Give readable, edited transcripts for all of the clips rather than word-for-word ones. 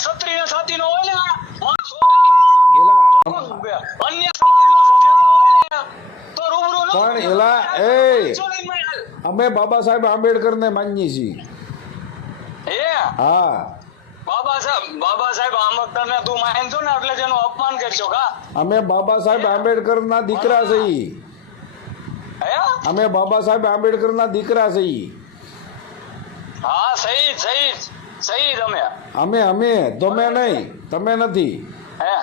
ક્ષત્રિય જાતિનો હોય ને એલા અન્ય સમાજનો સજેલો હોય ને તો રૂબરૂ ન પણ એલા અમે બાબા સાહેબ આંબેડકરને માનીએ છીએ. હા બાબા સાહેબ આંબેડકરને તું માનજો ને એટલે જેનું અપમાન કરશો કા? અમે બાબા સાહેબ આંબેડકરના દીકરા છીએ. અમે બાબા સાહેબ આંબેડકરના દીકરા છીએ. હા સહી અમે તમે નહીં, તમે નથી. હે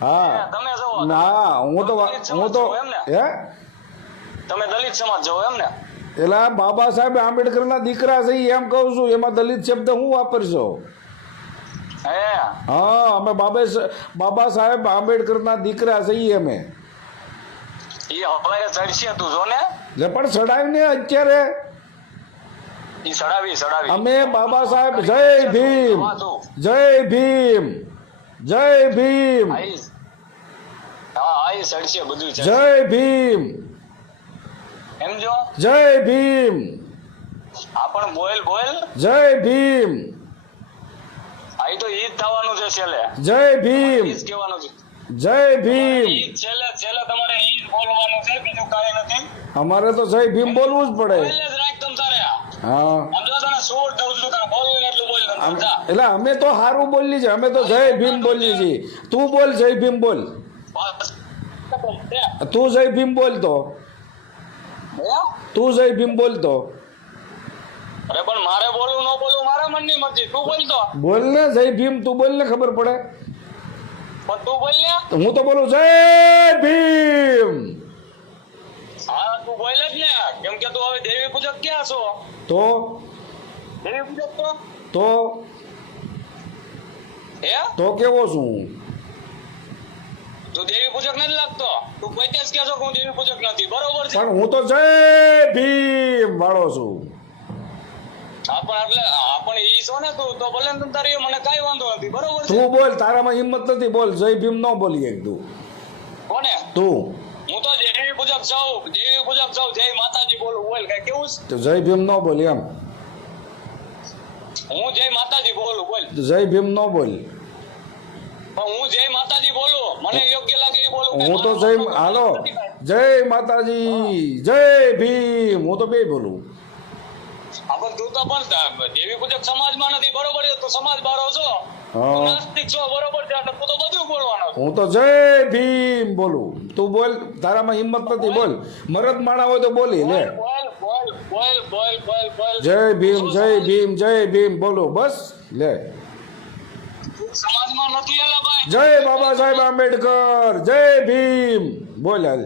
હા તમે જો ના હું તો હે તમે દલિત સમાજ જો એમ ને? એલા બાબા સાહેબ આંબેડકરના દીકરા છે એમ કહું છું. એમાં દલિત શબ્દ હું વાપરશો? હા અમે બાબા સાહેબ આંબેડકરના દીકરા છીએ. અમે હવે ચડશે તું જો ને પણ ચડાવી ને અત્યારે ચડાવી અમે બાબા સાહેબ જય ભીમ જય ભીમ જય ભીમ ચડશે બધું જય ભીમ એમ જો જય ભીમ આ પણ બોલ જય ભીમ આ તો ઈ જ થવાનું છે છેલ્લે. જય ભીમ ઈ જ કહેવાનું છે. જય ભીમ ઈ જ છેલ્લે તમારે ઈ જ બોલવાનું છે, બીજું કાંઈ નથી. અમારે તો જય ભીમ બોલવું જ પડે. બોલ જ રાખ તમ તારે. હા સમજો તને સોળ દઉં છું તને બોલવું એટલું બોલ તમ સમજા. એટલે અમે તો સારું બોલી છે. અમે તો જય ભીમ બોલી છીએ. તું બોલ જય ભીમ બોલ. તું જય ભીમ બોલ તો. તું જય ભીમ બોલતો. અરે પણ મારે બોલવું ન બોલવું મારા મનની મરજી. તું બોલતો બોલ ને જય ભીમ. તું બોલ ને ખબર પડે. પણ તું બોલ ને. હું તો બોલું જય ભીમ. હા તું બોલ જ ને, કેમ કે તું હવે દેવી પૂજક ક્યાં છો? તો દેવી પૂજક તો તો કેવો છું? તું દેવી પૂજક નથી લાગતો. તું પોતે જ કહે છો કે હું દેવી પૂજક નથી. બરોબર છે, પણ હું તો જય ભીમ વાળો છું. પણ ઈ છો ને તું તો ભલે ને તારી મને કાઈ વાંધો નથી. બરોબર છે, તું બોલ. તારામાં હિંમત નથી. બોલ જય ભીમ ન બોલી એક તું. કોને? તું. હું તો દેવી પૂજક છું. જય માતાજી બોલું. બોલ કઈ કેવું છે? તો જય ભીમ ન બોલ એમ. હું જય માતાજી બોલું. બોલ જય ભીમ ન બોલ. પણ હું જય માતાજી બોલું. મને યોગ્ય લાગે એ બોલું. હું તો જય હાલો જય માતાજી જય ભીમ હું તો બે બોલું. પણ તું તો પણ દેવી પૂજક સમાજમાં નથી. બરોબર છે, તું સમાજ બારો છો, તું નાસ્તિક છો. બરોબર છે, એટલે તું તો બધું બોલવાનો. હું તો જય ભીમ બોલું. તું બોલ. તારામાં હિંમત નથી. બોલ. મરદ માણા હોય તો બોલી લે. બોલ. જય ભીમ જય ભીમ જય ભીમ બોલો બસ લે. સમાજમાં નથી એલા ભાઈ. જય બાબા સાહેબ આંબેડકર જય ભીમ બોલ હાલ.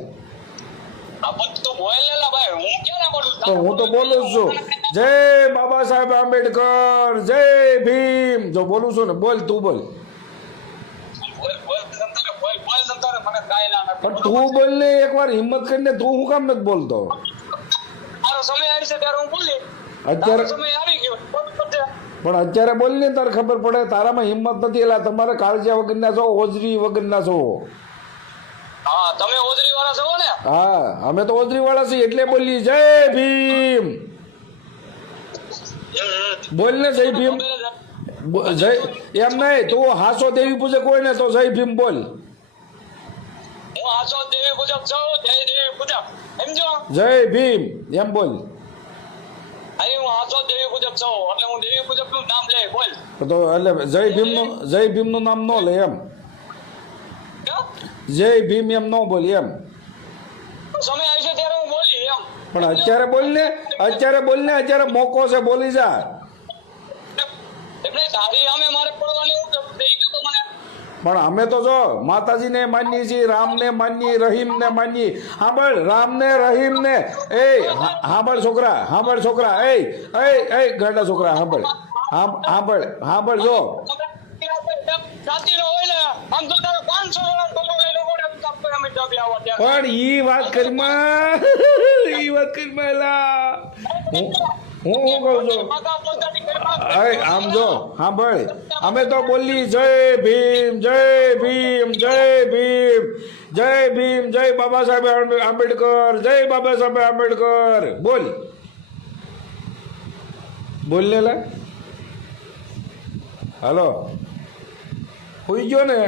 આ બધું બોલ એલા ભાઈ. હું ક્યાં ના બોલું? તો હું તો બોલું જ છું. જય બાબા સાહેબ આંબેડકર જય ભીમ જો બોલું છું ને. બોલ તું બોલ. મને કાંઈ ના પણ તું બોલ ને એકવાર હિંમત કરીને. તું હું કામ નથી બોલતો? મારો સમય આવી છે ત્યારે હું બોલી. અત્યારે સમય આવી ગયો. પણ અત્યારે બોલ ને તારે ખબર પડે. તારામાં હિંમત નથી. એટલે તમારે કાળજા વગરના છો, ઓજરી વગરના છો. હા તમે ઓજરી વાળા છો ને? હા અમે તો ઓજરી વાળા છીએ એટલે બોલીએ જય ભીમ. બોલ ને જય ભીમ. જય એમ નહીં. તું હાસો દેવી પૂજક હોય ને તો જય ભીમ બોલ. હું હાસો દેવી પૂજક છું. જય દેવી પૂજક સમજો. જય ભીમ એમ બોલ. અહીં હું હાસો દેવી પૂજક છું એટલે હું દેવી પૂજક નું નામ લે. બોલ તો એટલે જય ભીમ નું નામ ન લે એમ. જય ભીમ એમ ન બોલી એમ. સમય આવી છે ત્યારે હું બોલી એમ. પણ અત્યારે બોલ ને. અત્યારે મોકો છે. બોલી જા. એટલે તારી અમે મારે પડવાની એવું કે દઈ ગયું તો મને. પણ અમે તો જો માતાજીને માનીએ છીએ, રામને માનીએ, રહીમને માનીએ. સાંભળ રામને રહીમને. એ સાંભળ છોકરા. એ ગાંડા છોકરા સાંભળ. સાંભળ જો. જાતિનો હોય ને આમ તો તારો 500 વાળા ડોલો લઈને કામ કરે અમે ડબે આવો ત્યારે. પણ ઈ વાત કરીમાં એલા હું કહું છું. આમ જો સાંભળ. અમે તો બોલી જય ભીમ જય ભીમ જય ભીમ જય ભીમ જય બાબા સાહેબ આંબેડકર જય બાબા સાહેબ આંબેડકર બોલ. બોલ ને લા. હાલો હોઈ ગયો ને